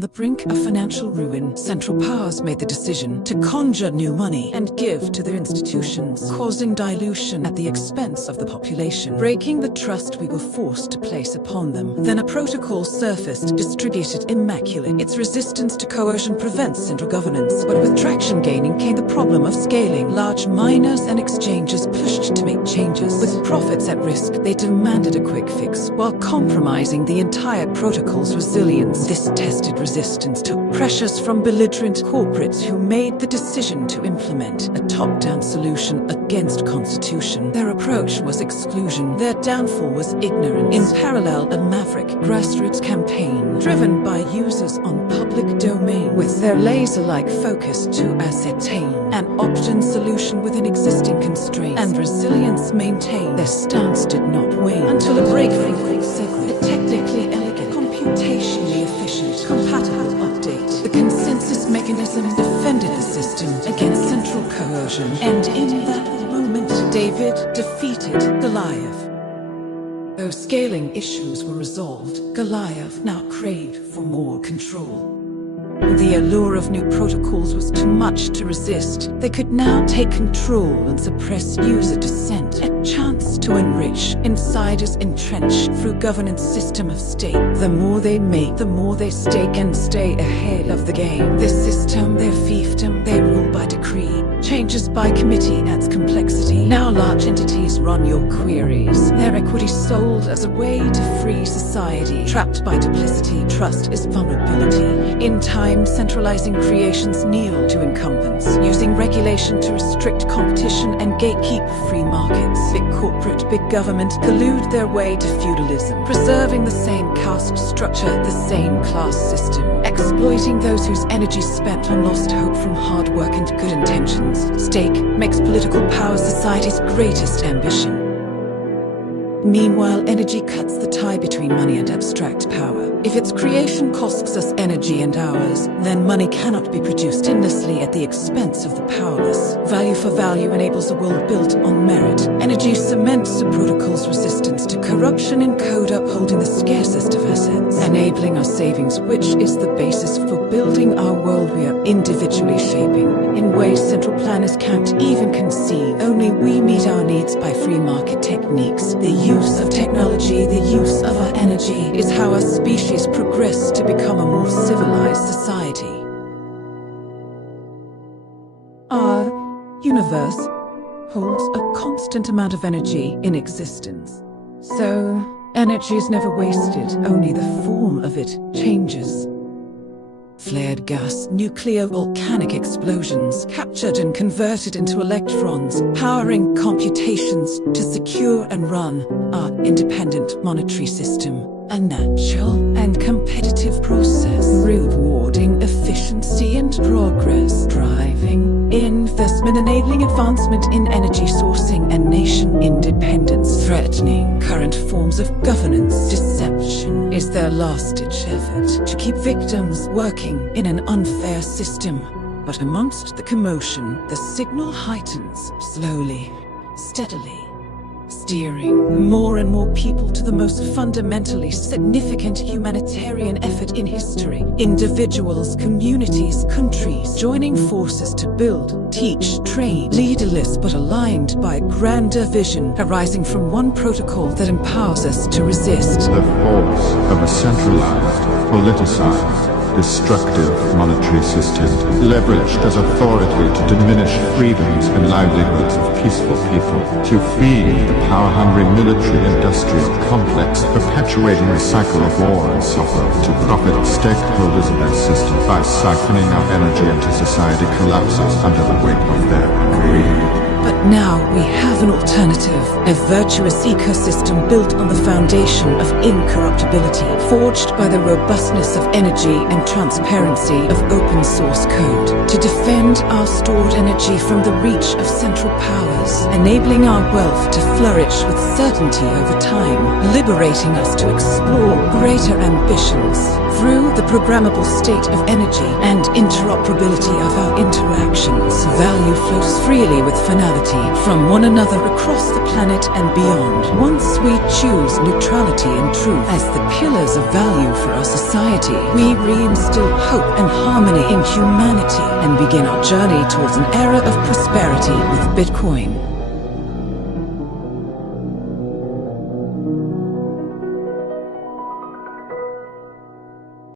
On the brink of financial ruin, Central Powers made the decision to conjure new money and give to their institutions, causing dilution at the expense of the population, breaking the trust we were forced to place upon them. Then a protocol surfaced, distributed immaculate. Its resistance to coercion prevents central governance, but with traction gaining came the problem of scaling. Large miners and exchanges pushed to make changes. With profits at risk, they demanded a quick fix, while compromising the entire protocol's resilience. This tested resistance took pressures from belligerent corporates who made the decision to implement a top-down solution against Constitution. Their approach was exclusion. Their downfall was ignorance. In parallel, a maverick grassroots campaign, driven by users on public domain, with their laser-like focus to ascertain an option solution within existing constraints and resilience maintained. Their stance did not wane until a breakthrough segment, a technically elegant, computationally efficient, compatible update. The consensus mechanism defended the system against central coercion, and in that moment, David defeated Goliath. Though scaling issues were resolved, Goliath now craved for more control. The allure of new protocols was too much to resist. They could now take control and suppress user dissent. A chance to enrich, insiders entrench through governance system of state. The more they make, the more they stake and stay ahead of the game. This system, their fiefdom, they rule by decree. Changes by committee adds complexity. Now large entities run your queries. Their equity sold as a way to free society. Trapped by duplicity, trust is vulnerability. In time, centralizing creations kneel to incumbents, using regulation to restrict competition and gatekeep free markets. Big corporate, big government collude their way to feudalism, preserving the same caste structure, the same class system, exploiting those whose energy spent on lost hope from hard work and good intentions. Stake makes political power society's greatest ambition. Meanwhile, energy cuts the tie between money and abstract power. If its creation costs us energy and hours, then money cannot be produced endlessly at the expense of the powerless. Value for value enables a world built on merit. Energy cements the protocol's resistance to corruption in code, upholding the scarcest of assets, enabling our savings, which is the basis for building our world we are individually shaping. In ways central planners can't even conceive, only we meet our needs by free market techniques. The use of technology, the use of our energy, is how our species progress to become a more civilized society. Our universe holds a constant amount of energy in existence. So, energy is never wasted, only the form of it changes. Flared gas, nuclear volcanic explosions, captured and converted into electrons, powering computations to secure and run our independent monetary system. A natural and competitive process, rewarding efficiency and progress, driving investment, enabling advancement in energy sourcing and nation independence, threatening current forms of governance. Deception is their last-ditch effort to keep victims working in an unfair system. But amongst the commotion, the signal heightens, slowly, steadily, steering more and more people to the most fundamentally significant humanitarian effort in history. Individuals, communities, countries joining forces to build, teach, train, leaderless but aligned by a grander vision arising from one protocol that empowers us to resist the force of a centralized, politicized, destructive monetary system, leveraged as authority to diminish freedoms and livelihoods of peaceful people, to feed the power-hungry military-industrial complex, perpetuating the cycle of war and suffer, to profit stakeholders of that system by siphoning our energy until society collapses under the weight of their greed. But now we have an alternative, a virtuous ecosystem built on the foundation of incorruptibility, forged by the robustness of energy and transparency of open source code, to defend our stored energy from the reach of central powers, enabling our wealth to flourish with certainty over time, liberating us to explore greater ambitions through the programmable state of energy and interoperability of our interactions. value flows freely with finality from one another across the planet and beyond. Once we choose neutrality and truth as the pillars of value for our society, we reinstill hope and harmony in humanity and begin our journey towards an era of prosperity with Bitcoin.